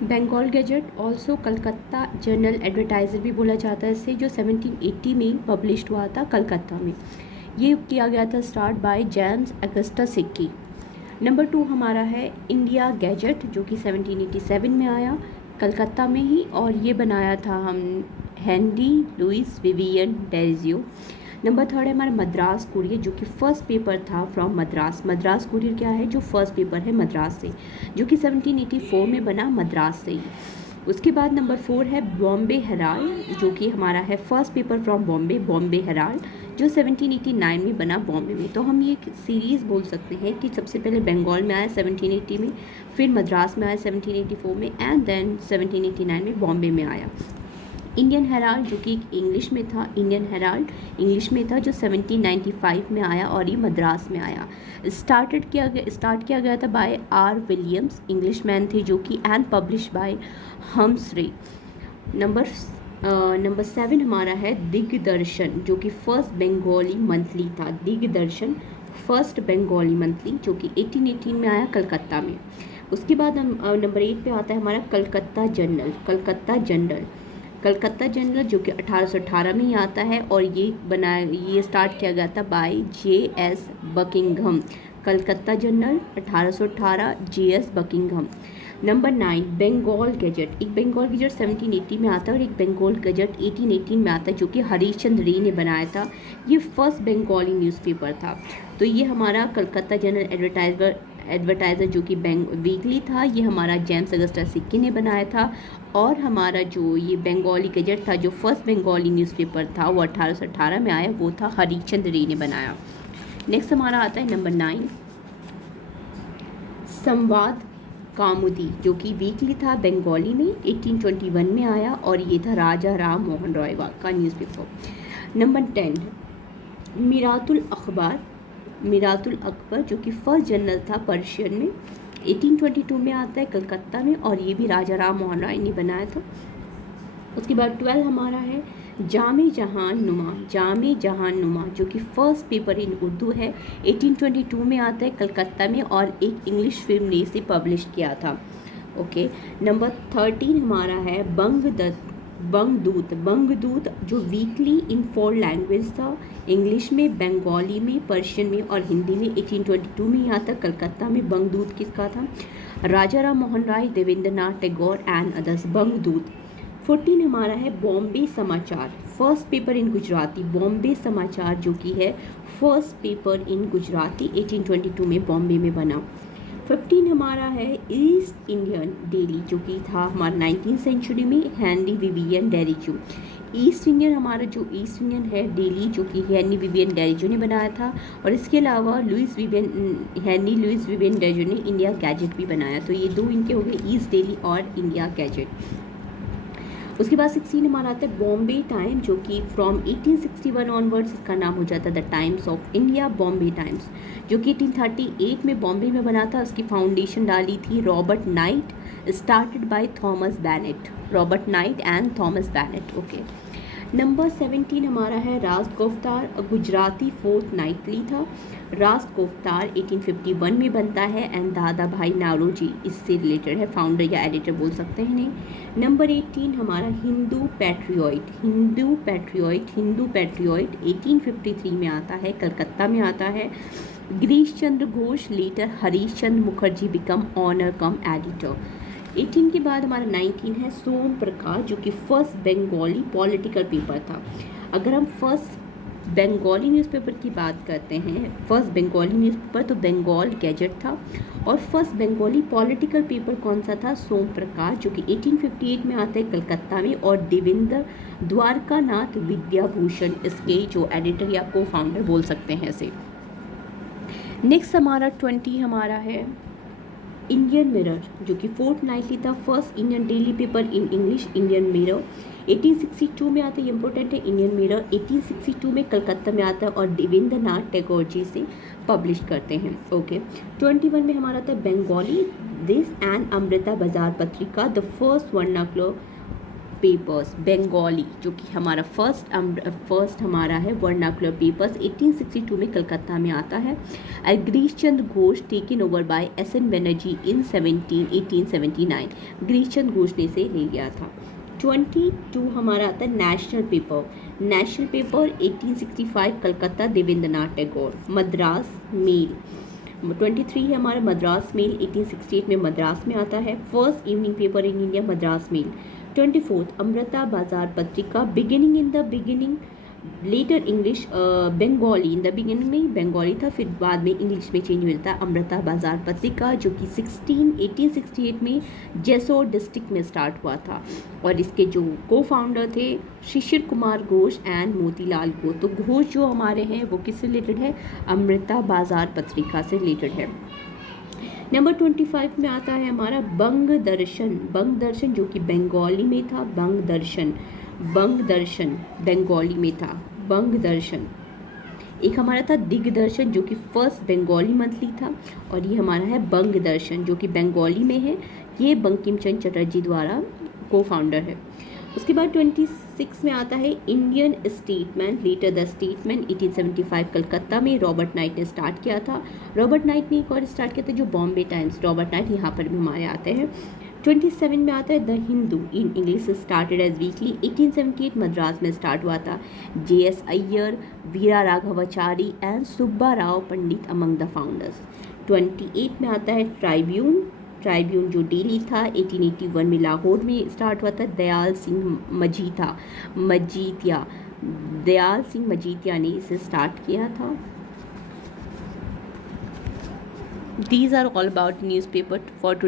Bengal gazette also Calcutta journal advertiser भी बोला जाता है इसे, जो 1780 में पब्लिश्ड हुआ था कलकत्ता में। ये किया गया था start by James Augustus Sikki. Number 2 हमारा है इंडिया गैजेट, जो कि 1787 में आया कलकत्ता में ही, और ये बनाया था हम Henry Louis Vivian Derozio. Number 3 है हमारा मद्रास कुरियर, जो कि फर्स्ट पेपर था फ्रॉम मद्रास। मद्रास कुरियर क्या है, जो फर्स्ट पेपर है मद्रास से, जो कि 1784 में बना मद्रास से ही। उसके बाद नंबर 4 है बॉम्बे हेराल्ड, जो कि हमारा है first paper from Bombay, Bombay Herald, जो 1789 में बना बॉम्बे में। तो हम ये सीरीज़ बोल सकते हैं कि सबसे पहले बंगाल में आया 1780 में, फिर मद्रास में आया 1784 में, एंड देन 1789 में बॉम्बे में आया। इंडियन हेराल्ड, जो कि इंग्लिश में था, इंडियन हेराल्ड इंग्लिश में था, जो 1795 में आया और ये मद्रास में आया। स्टार्ट किया गया था by R Williams, English man थे जो कि, एंड पब्लिश बाय हम्सरे। नंबर 7 हमारा है दिग्दर्शन, जो कि फर्स्ट बंगाली मंथली था। दिग्दर्शन फर्स्ट बंगाली मंथली, जो कि 1818 में आया कलकत्ता में। उसके बाद हम नंबर 8 पे आता है हमारा कलकत्ता जर्नल। कलकत्ता जनरल, जो कि 1818 में ही आता है, और ये स्टार्ट किया गया था by J S. Buckingham. Calcutta general 1818, J S. Buckingham. Number 9 Bengal gazette. एक बंगाल गैजेट 1780 में आता है और एक बंगाल गैजेट 1818 में आता है, जो कि हरीशचंद्र रे ने बनाया था। ये फर्स्ट बंगाली न्यूज़पेपर था। तो ये हमारा कलकत्ता जनरल एडवर्टाइज़र जो कि वीकली था, ये हमारा जेम्स अगस्टस सिक्की ने बनाया था। और हमारा जो ये बंगाली गैजेट था, जो फर्स्ट बंगाली न्यूज़पेपर था, वो 1818 में आया, वो था हरीशचंद्र रे ने बनाया। नेक्स्ट हमारा आता है नंबर 9 संवाद कौमुदी, जो कि वीकली था बंगाली में, 1821 में आया, और ये था राजा राम मोहन रॉय का न्यूज़पेपर। नंबर 10 मिरातुल अकबर, जो कि फर्स्ट जनरल था पर्शियन में, 1822 में आता है कलकत्ता में, और ये भी राजा राम मोहन राय ने बनाया था। उसके बाद 12 हमारा है जामे जहान नुमा, जो कि फर्स्ट पेपर इन उर्दू है, 1822 में आता है कलकत्ता में, और एक इंग्लिश फिल्म ने इसे पब्लिश किया था। ओके। नंबर 13 हमारा है बंगदूत, जो वीकली इन 4 लैंग्वेज था, इंग्लिश में, बंगाली में, पर्शियन में और हिंदी में, 1822 में ही आता कलकत्ता में। बंगदूत किसका था, राजा राम मोहन राय, देवेंद्रनाथ टैगोर एंड अदर्स। बंगदूत। 14 हमारा है बॉम्बे समाचार, first paper in Gujarati. Bombay समाचार जो कि है फर्स्ट पेपर इन गुजराती, 1822 में बॉम्बे में बना। 15 हमारा है ईस्ट इंडियन डेली, जो कि था हमारा 19th सेंचुरी में, हेनरी विवियन डेरिजो। ईस्ट इंडियन हमारा जो ईस्ट इंडियन है डेली, जो कि हेनरी विवियन डेरिजो ने बनाया था, और इसके अलावा हेनरी लुइस विवियन डेरिजो ने इंडिया गैजेट भी बनाया। तो ये दो इनके हो गए, ईस्ट डेली और इंडिया गैजेट। उसके बाद 16 हमारा आता है बॉम्बे टाइम, जो कि फ्रॉम 1861 ऑनवर्ड्स इसका नाम हो जाता है the times of India, Bombay times, जो कि 1838 में बॉम्बे में बना था। उसकी फाउंडेशन डाली थी Robert Knight, started by Thomas Bennett, Robert Knight and Thomas Bennett. Okay. Number 17 हमारा है राजगोफ्तार, गुजराती फोर्थ नाइटली था। राजगोफ्तार 1851 में बनता है, एंड दादा भाई नारोजी इससे रिलेटेड है, फाउंडर या एडिटर बोल सकते हैं नहीं। नंबर 18 हमारा हिंदू पैट्रियोट 1853 में आता है, कलकत्ता में आता है। Girish Chandra Ghosh, letter Harish Chandra Mukherjee become honour कम एडिटर। 18 के बाद हमारा 19 है सोम प्रकाश, जो कि फर्स्ट बंगाली पॉलिटिकल पेपर था। अगर हम फर्स्ट बंगाली न्यूज़पेपर की बात करते हैं, फर्स्ट बंगाली न्यूज़पेपर तो बंगाल गैजेट था, और फर्स्ट बंगाली पॉलिटिकल पेपर कौन सा था, सोम प्रकाश, जो कि 1858 में आता है कलकत्ता में, और देवेंद्र द्वारकानाथ विद्याभूषण इसके जो एडिटर या को फाउंडर बोल सकते हैं इसे। नेक्स्ट हमारा 20 हमारा है इंडियन मिरर, जो कि फोर्थ नाइटली था, first Indian daily paper in English, Indian mirror 1862 में आता है, इंपॉर्टेंट है इंडियन मिरर। 1862 में कलकत्ता में आता है, और देवेंद्र नाथ टैगोर जी से पब्लिश करते हैं। ओके। 21 में हमारा था बंगाली दिस एंड अमृता बाजार पत्रिका, the first vernacular papers Bengali, जो कि हमारा फर्स्ट हमारा है वर्नाकुलर पेपर्स 1862 में कलकत्ता में आता है। Girish Chandra Ghosh taken over by S N. Banerjee in 1879, Girish Chandra Ghosh ने इसे ले लिया था। 22 हमारा आता है national paper 1865 Calcutta Debendranath Tagore. Madras mail 23 है हमारा मद्रास मेल 1868 में मद्रास में आता है। First evening paper in India Madras mail. 24 Amrita Bazar Patrika beginning in the beginning later English Bengali, in the beginning में बंगाली था, फिर बाद में इंग्लिश में चेंज हुआ था अमृता बाजार पत्रिका, जो कि 1868 में जैसोर डिस्ट्रिक्ट में स्टार्ट हुआ था। और इसके जो को फाउंडर थे शिशिर कुमार घोष एंड मोतीलाल घोष। तो घोष जो हमारे हैं वो किससे रिलेटेड है, अमृता बाजार पत्रिका से रिलेटेड है। नंबर 25 में आता है हमारा बंग दर्शन जो कि बंगाली में था। बंग दर्शन बंगाली में था। बंग दर्शन एक हमारा था दिग्दर्शन जो कि फर्स्ट बंगाली मंथली था, और ये हमारा है बंग दर्शन जो कि बंगाली में है। ये बंकिम चंद्र चटर्जी द्वारा को फाउंडर है। उसके बाद 26 में आता है Indian Statesman later the Statesman 1875 Calcutta में रॉबर्ट नाइट ने स्टार्ट किया था। रॉबर्ट नाइट ने एक और स्टार्ट किया था जो बॉम्बे टाइम्स, रॉबर्ट नाइट यहाँ पर भी हमारे आते हैं। 27 में आता है the Hindu in English started as weekly 1878 Madras में स्टार्ट हुआ था। J.S. Iyer, Veera Raghavachari and Subba Rao Pandit among the founders. 28 में आता है ट्राइब्यून जो डेली था 1881 में लाहौर में स्टार्ट हुआ था। दयाल सिंह मजीठिया ने इसे स्टार्ट किया था। These are all about newspaper for today.